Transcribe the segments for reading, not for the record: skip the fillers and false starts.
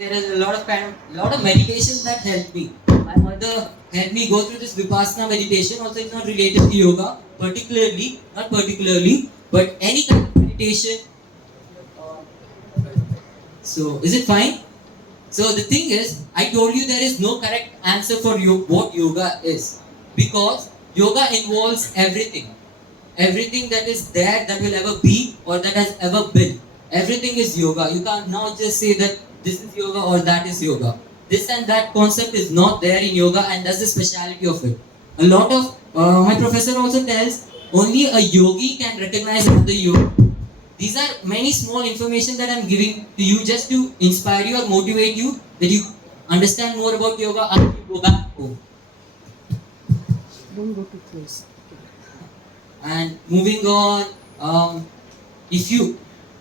There is a lot of meditations that help me. My mother helped me go through this Vipassana meditation. Also, it's not related to yoga, not particularly, but any kind of meditation. So, is it fine? So the thing is, I told you there is no correct answer for what yoga is, because yoga involves everything. Everything that is there, that will ever be, or that has ever been. Everything is yoga. You can't now just say that this is yoga or that is yoga. This and that concept is not there in yoga, and that's the speciality of it. A lot of my professor also tells only a yogi can recognize another yogi. These are many small information that I'm giving to you just to inspire you or motivate you that you understand more about yoga after you go back home. Don't go too close. And moving on, if you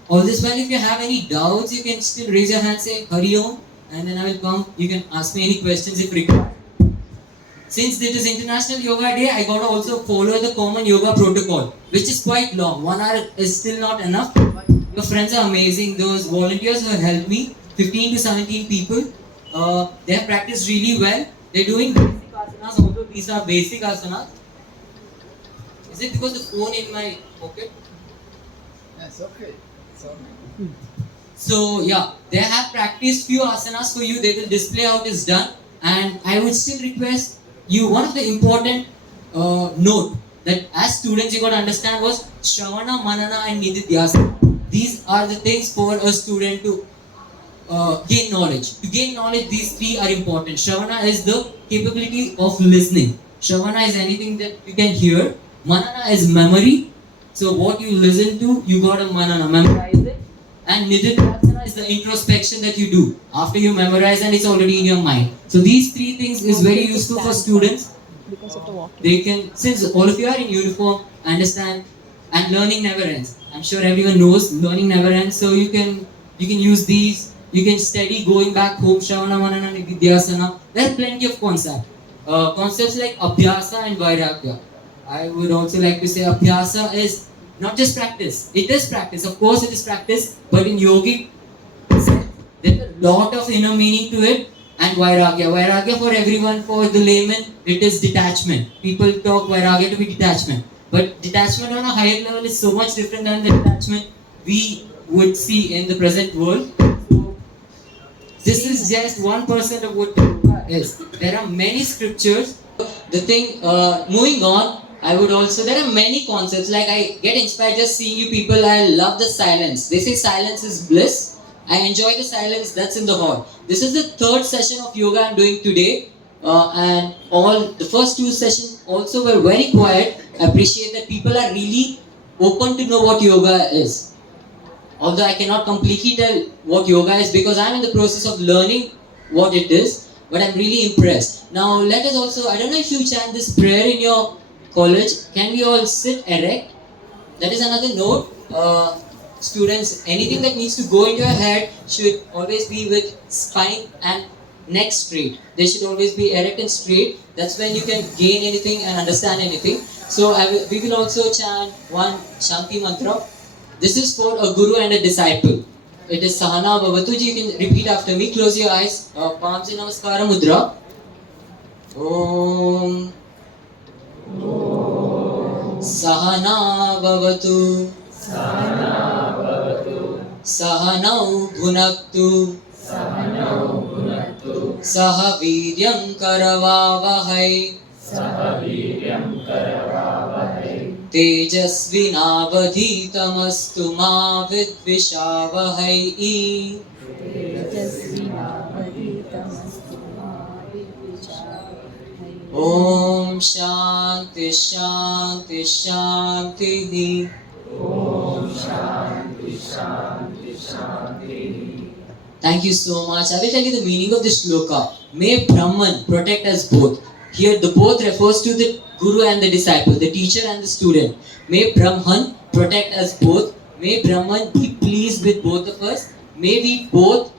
all this while, if you have any doubts, you can still raise your hand, say Hari Om, and then I will come. You can ask me any questions if required. Since it is International Yoga Day, I gotta also follow the common yoga protocol, which is quite long. 1 hour is still not enough. But your friends are amazing. Those volunteers who have helped me, 15 to 17 people, they have practiced really well. They're doing basic asanas. Also, these are basic asanas. Is it because the phone in my pocket? That's okay. It's all right. So yeah, they have practiced few asanas for you. They will display how it is done. And I would still request you, one of the important note that as students you got to understand was Shravana, Manana and Nididhyasana. These are the things for a student to gain knowledge. To gain knowledge, these three are important. Shravana is the capability of listening. Shravana is anything that you can hear. Manana is memory. So what you listen to, you got to manana, memorize it. And Nididhyasana is the introspection that you do after you memorize and it's already in your mind. So these three things is very useful for students. Because of the walking. They can, since all of you are in uniform, understand, and learning never ends. I'm sure everyone knows learning never ends. So you can use these. You can study going back home. Shravana, Manana, Nididhyasana. There are plenty of concepts like Abhyasa and Vairagya. I would also like to say Abhyasa is not just practice. It is practice. Of course, it is practice. But in yogic sense, there's a lot of inner meaning to it. And Vairagya. Vairagya for everyone, for the layman, it is detachment. People talk Vairagya to be detachment. But detachment on a higher level is so much different than the detachment we would see in the present world. So, this is just 1% of what yoga is. There are many scriptures. The thing, moving on, I would also, there are many concepts. Like I get inspired just seeing you people. I love the silence. They say silence is bliss. I enjoy the silence that's in the hall. This is the third session of yoga I'm doing today. And all the first two sessions also were very quiet. I appreciate that people are really open to know what yoga is. Although I cannot completely tell what yoga is because I'm in the process of learning what it is, but I'm really impressed. Now let us also, I don't know if you chant this prayer in your college, can we all sit erect? That is another note. Students, anything that needs to go into your head should always be with spine and neck straight. They should always be erect and straight. That's when you can gain anything and understand anything. So we will also chant one Shanti mantra. This is for a guru and a disciple. It is Sahana Bhavatuji. You can repeat after me. Close your eyes. Palms in Namaskara Mudra. Om Sahana Bhavatu. Sahanau Bhunaktu. Sah Viryam Karavavahai. तेजस्विनावधीतमस्तु मा विद्विषावहै. Om Shanti Shanti Shanti. Thank you so much. I will tell you the meaning of this shloka. May Brahman protect us both. Here the both refers to the guru and the disciple, the teacher and the student. May Brahman protect us both. May Brahman be pleased with both of us. May we both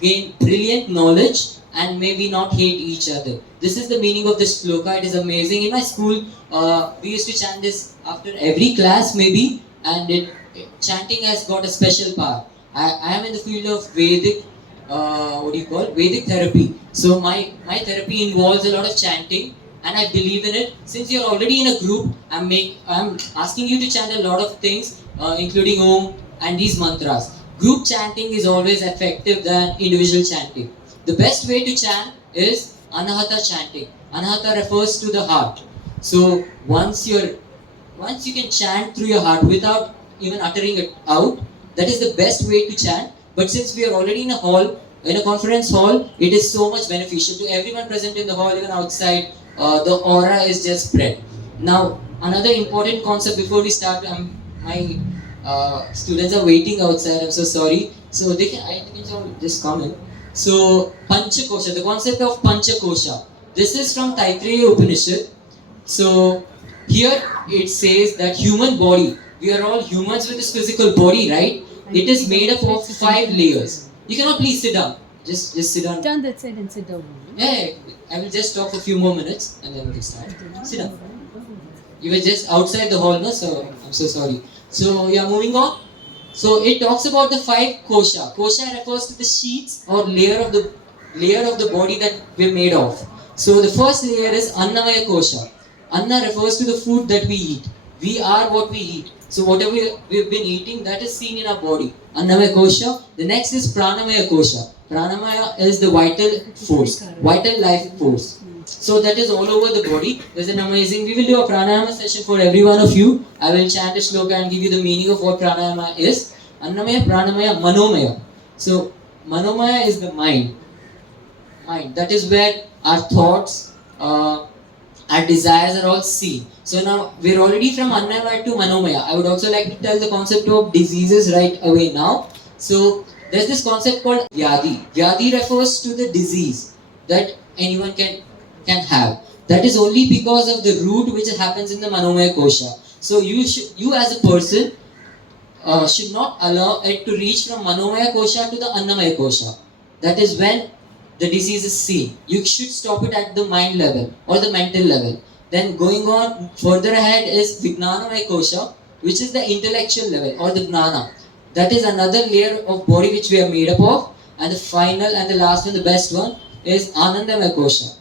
gain brilliant knowledge and may we not hate each other. This is the meaning of this shloka. It is amazing. In my school, we used to chant this after every class maybe, and chanting has got a special power. I am in the field of Vedic Vedic therapy. So my therapy involves a lot of chanting, and I believe in it. Since you're already in a group, I'm asking you to chant a lot of things, including Om and these mantras. Group chanting is always effective than individual chanting. The best way to chant is Anahata chanting. Anahata refers to the heart. So once you can chant through your heart without even uttering it out, that is the best way to chant. But since we are already in a hall, in a conference hall, it is so much beneficial to everyone present in the hall, even outside. The aura is just spread. Now, another important concept before we start, my students are waiting outside. I'm so sorry. So I can just come in. So, Panchakosha, the concept of Panchakosha. This is from Taittiriya Upanishad. So here it says that human body, we are all humans with this physical body, right? It is made up of 5 layers. You cannot please sit down. Just sit down. Turn that side and sit down. Yeah, I will just talk for a few more minutes and then we can start. Sit down. You were just outside the hall, no? So I'm so sorry. So yeah, moving on. So it talks about the 5 kosha. Kosha refers to the sheets or layer of the body that we're made of. So the first layer is Annamaya kosha. Anna refers to the food that we eat. We are what we eat. So whatever we've been eating, that is seen in our body. Annamaya kosha. The next is Pranamaya kosha. Pranamaya is the vital force, vital life force. So that is all over the body. There's an amazing, we will do a pranayama session for every one of you. I will chant a shloka and give you the meaning of what pranayama is. Annamaya, Pranamaya, Manomaya. So Manomaya is the mind. Mind. That is where our thoughts, our desires are all seen. So now we're already from Annamaya to Manomaya. I would also like to tell the concept of diseases right away now. So there's this concept called Vyadi. Vyadi refers to the disease that anyone can have. That is only because of the root which happens in the Manomaya kosha. So you as a person should not allow it to reach from Manomaya kosha to the Annamaya kosha. That is when the disease is seen. You should stop it at the mind level or the mental level. Then going on further ahead is Vijnanamaya kosha, which is the intellectual level or the Gnana. That is another layer of body which we are made up of. And the final and the last one, the best one, is Anandamaya kosha.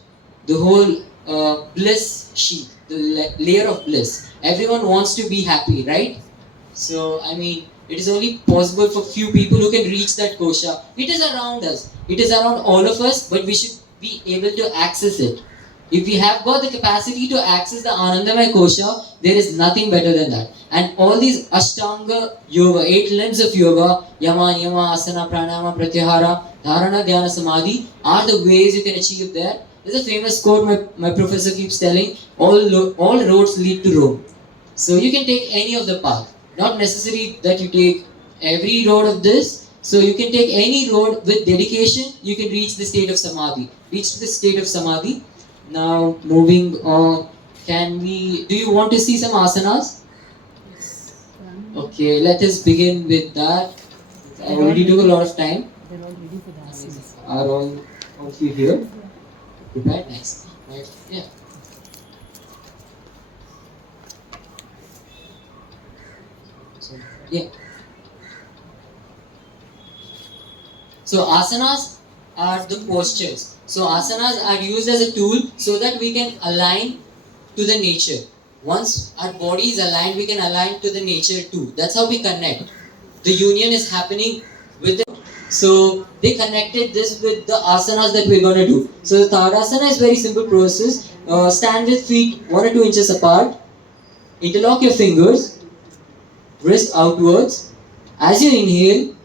The whole bliss sheet, the layer of bliss. Everyone wants to be happy, right? So, I mean, it is only possible for few people who can reach that kosha. It is around us. It is around all of us, but we should be able to access it. If we have got the capacity to access the Anandamaya kosha, there is nothing better than that. And all these Ashtanga yoga, 8 limbs of yoga, Yama, Niyama, Asana, Pranayama, Pratyahara, Dharana, Dhyana, Samadhi, are the ways you can achieve that. There's a famous quote my professor keeps telling, all roads lead to Rome. So you can take any of the path. Not necessary that you take every road of this. So you can take any road with dedication, you can reach the state of Samadhi. Reach to the state of Samadhi. Now moving on, do you want to see some asanas? Okay, let us begin with that. I already took a lot of time. They're all ready for the asanas. Are all of you here? Prepared? Next. Right. Yeah. Yeah. So asanas are the postures. So asanas are used as a tool so that we can align to the nature. Once our body is aligned, we can align to the nature too. That's how we connect. The union is happening with the. So they connected this with the asanas that we're gonna do. So the Tadasana is very simple process. Stand with feet 1 or 2 inches apart. Interlock your fingers. Wrist outwards. As you inhale,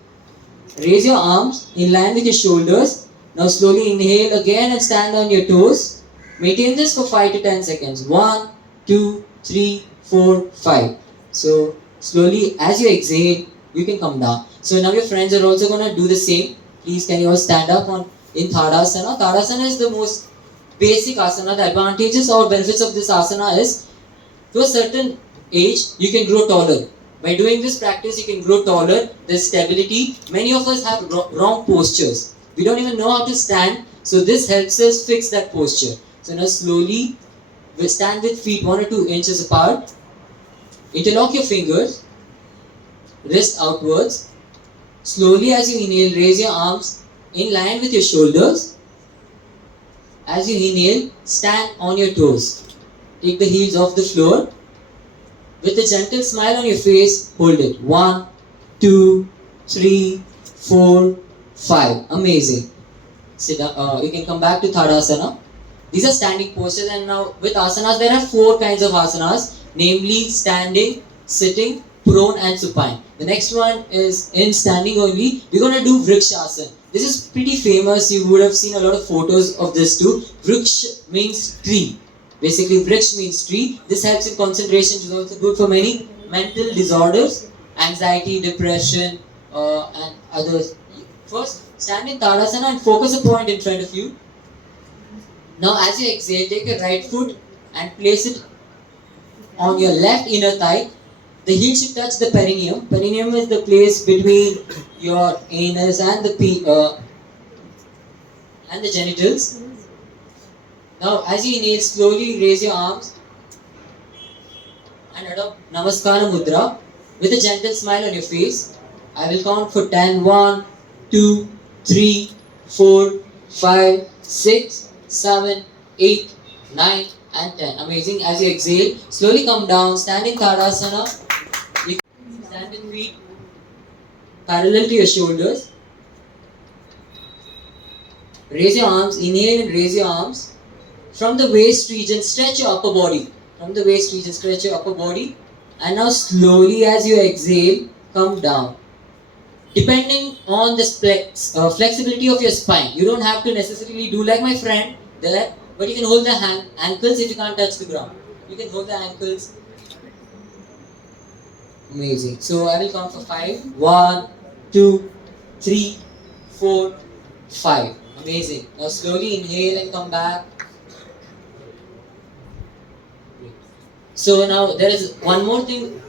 raise your arms in line with your shoulders. Now slowly inhale again and stand on your toes. Maintain this for 5 to 10 seconds. 1, 2, 3, 4, 5. So slowly as you exhale, you can come down. So now your friends are also going to do the same. Please can you all stand up in Tadasana. Tadasana is the most basic asana. The advantages or benefits of this asana is to a certain age, you can grow taller. By doing this practice, you can grow taller. There's stability. Many of us have wrong postures. We don't even know how to stand. So this helps us fix that posture. So now slowly, we stand with feet 1 or 2 inches apart. Interlock your fingers. Wrist outwards. Slowly as you inhale, raise your arms in line with your shoulders. As you inhale, stand on your toes. Take the heels off the floor. With a gentle smile on your face, hold it. 1, 2, 3, 4, 5. Amazing. Sit down. You can come back to Tadasana. These are standing postures, and now with asanas, there are 4 kinds of asanas, namely standing, sitting, prone, and supine. The next one is in standing only. We're gonna do Vrikshasana. This is pretty famous. You would have seen a lot of photos of this too. Vriksh means tree. Basically, Vriksh means tree. This helps in concentration. It is also good for many mental disorders, anxiety, depression, and others. First, stand in Tadasana and focus a point in front of you. Now, as you exhale, take your right foot and place it on your left inner thigh. The heel should touch the perineum. Perineum is the place between your anus and the genitals. Now, as you inhale, slowly raise your arms and adopt Namaskara Mudra with a gentle smile on your face. I will count for 10. 1, 2, 3, 4, 5, 6, 7, 8, 9, and 10. Amazing. As you exhale, slowly come down, stand in Tadasana. You can stand in feet parallel to your shoulders. Raise your arms, inhale and raise your arms. From the waist region, stretch your upper body. From the waist region, stretch your upper body. And now slowly as you exhale, come down. Depending on the flexibility of your spine, you don't have to necessarily do like my friend there, but you can hold the ankles if you can't touch the ground. You can hold the ankles. Amazing. So I will count for 5. 1, 2, 3, 4, 5. Amazing. Now slowly inhale and come back. So now there is one more thing